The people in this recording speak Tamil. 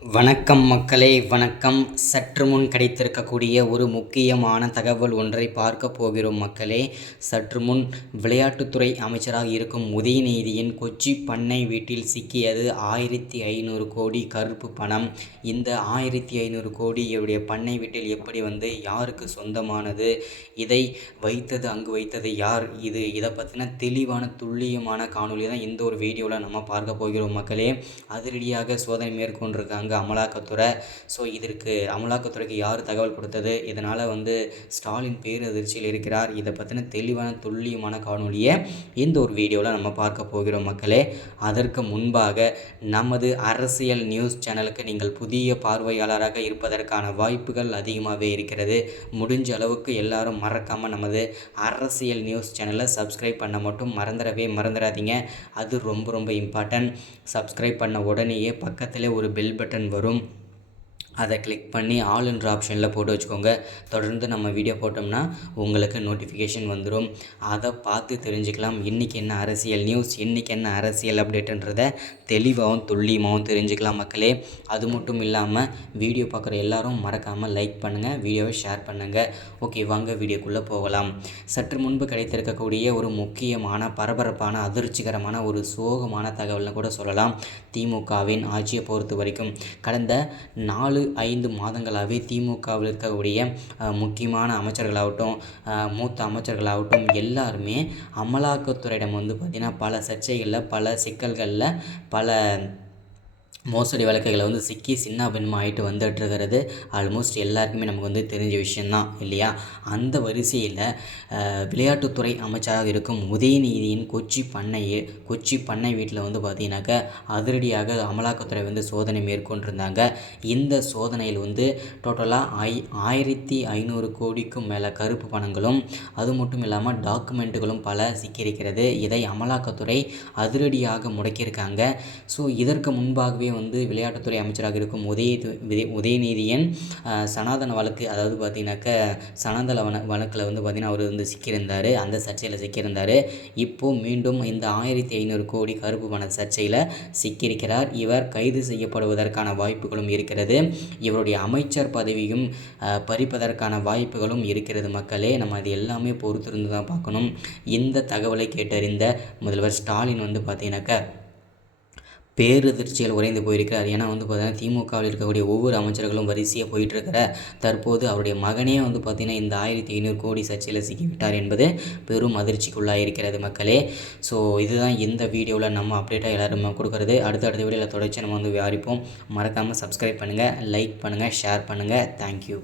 வணக்கம் மக்களே, வணக்கம். சற்று முன் கிடைத்திருக்கக்கூடிய ஒரு முக்கியமான தகவல் ஒன்றை பார்க்க போகிறோம் மக்களே. சற்று முன் விளையாட்டுத்துறை அமைச்சராக இருக்கும் உதயநிதியின் கொச்சி பண்ணை வீட்டில் சிக்கியது 1500 கோடி கருப்பு பணம். இந்த 1500 கோடியுடைய பண்ணை வீட்டில் எப்படி யாருக்கு சொந்தமானது, இதை அங்கு வைத்தது யார், இதை பற்றின தெளிவான துல்லியமான காணொலி தான் இந்த ஒரு வீடியோவில் நம்ம பார்க்க போகிறோம் மக்களே. அதிரடியாக சோதனை மேற்கொண்டிருக்காங்க அமலாக்கத்துறை. ஸோ இதற்கு அமலாக்கத்துறைக்கு யார் தகவல் கொடுத்தது, இதனால் ஸ்டாலின் பேரதிர்ச்சியில் இருக்கிறார். இதை பற்றின தெளிவான துல்லியமான காணொலியை இந்த ஒரு வீடியோவில் நம்ம பார்க்க போகிறோம் மக்களே. அதற்கு முன்பாக நமது அரசியல் நியூஸ் சேனலுக்கு நீங்கள் புதிய பார்வையாளராக இருப்பதற்கான வாய்ப்புகள் அதிகமாகவே இருக்கிறது. முடிஞ்ச அளவுக்கு எல்லாரும் மறக்காமல் நமது அரசியல் நியூஸ் சேனலை சப்ஸ்கிரைப் பண்ண மட்டும் மறந்துடாதீங்க. அது ரொம்ப ரொம்ப இம்பார்ட்டன்ட். சப்ஸ்கிரைப் பண்ண உடனேயே பக்கத்தில் ஒரு பெல் பட்டன் வரும். அதை கிளிக் பண்ணி ஆல் என்ற ஆப்ஷனில் போட்டு வச்சுக்கோங்க. தொடர்ந்து நம்ம வீடியோ போட்டோம்னா உங்களுக்கு நோட்டிஃபிகேஷன் வந்துடும். அதை பார்த்து தெரிஞ்சுக்கலாம் இன்றைக்கி என்ன அரசியல் நியூஸ், இன்றைக்கி என்ன அரசியல் அப்டேட்டுன்றதை தெளிவாகவும் துல்லியமாகவும் தெரிஞ்சுக்கலாம் மக்களே. அது மட்டும் இல்லாமல் வீடியோ பார்க்குற எல்லாரும் மறக்காமல் லைக் பண்ணுங்கள், வீடியோவை ஷேர் பண்ணுங்கள். ஓகே, வாங்க வீடியோக்குள்ளே போகலாம். சற்று முன்பு கிடைத்திருக்கக்கூடிய ஒரு முக்கியமான பரபரப்பான அதிர்ச்சிகரமான ஒரு சோகமான தகவல்னு கூட சொல்லலாம். திமுகவின் ஆட்சியை பொறுத்த வரைக்கும் கடந்த 4-5 மாதங்களாகவே திமுகவில் இருக்கக்கூடிய முக்கியமான அமைச்சர்களாகட்டும், மூத்த அமைச்சர்களாகட்டும் எல்லாருமே அமலாக்கத்துறையிடம் பார்த்திங்கன்னா பல சர்ச்சைகளில், பல சிக்கல்களில், பல மோசடி வழக்குகளை சிக்கி சின்ன பின்னமாக ஆகிட்டு வந்துட்டுருக்கிறது ஆல்மோஸ்ட் எல்லாருக்குமே நமக்கு தெரிஞ்ச விஷயந்தான் இல்லையா. அந்த வரிசையில் விளையாட்டுத்துறை அமைச்சராக இருக்கும் உதயநிதியின் கொச்சி பண்ணை வீட்டில் பார்த்திங்கனாக்கா அதிரடியாக அமலாக்கத்துறை சோதனை மேற்கொண்டிருந்தாங்க. இந்த சோதனையில் டோட்டலாக 1500 கோடிக்கும் மேலே கருப்பு பணங்களும், அது மட்டும் இல்லாமல் டாக்குமெண்ட்டுகளும் பல சிக்கியிருக்கிறது. இதை அமலாக்கத்துறை அதிரடியாக முடக்கியிருக்காங்க. ஸோ இதற்கு முன்பாகவே விளையாட்டுத்துறை அமைச்சராக இருக்கும் உதயநிதியின் சனாதன வழக்கு, அதாவது பார்த்திங்கனாக்கா சனாதன வழக்கில் பார்த்திங்கன்னா அவர் சிக்கியிருந்தார், அந்த சர்ச்சையில் சிக்கியிருந்தார். இப்போது மீண்டும் இந்த 1500 கோடி கருப்பு பண சர்ச்சையில் சிக்கியிருக்கிறார். இவர் கைது செய்யப்படுவதற்கான வாய்ப்புகளும் இருக்கிறது. இவருடைய அமைச்சர் பதவியும் பறிப்பதற்கான வாய்ப்புகளும் இருக்கிறது மக்களே. நம்ம அது எல்லாமே பொறுத்திருந்து தான் பார்க்கணும். இந்த தகவலை கேட்டறிந்த முதல்வர் ஸ்டாலின் பார்த்திங்கனாக்கா பேரதிர்ச்சியில் உறைந்து போயிருக்கிறார். ஏன்னா பார்த்திங்கன்னா திமுகவில் இருக்கக்கூடிய ஒவ்வொரு அமைச்சர்களும் வரிசையாக போயிட்டுருக்கிற தற்போது அவருடைய மகனே பார்த்திங்கன்னா இந்த 1500 கோடி சர்ச்சையில் சிக்கிவிட்டார் என்பது பெரும் அதிர்ச்சிக்குள்ளாக இருக்கிறது மக்களே. ஸோ இதுதான் இந்த வீடியோவில் நம்ம அப்டேட்டாக எல்லோரும் கொடுக்குறது. அடுத்த வீடியோவில் தொடர்ச்சி நம்ம விவாரிப்போம். மறக்காமல் சப்ஸ்கிரைப் பண்ணுங்கள், லைக் பண்ணுங்கள், ஷேர் பண்ணுங்கள். தேங்க்யூ.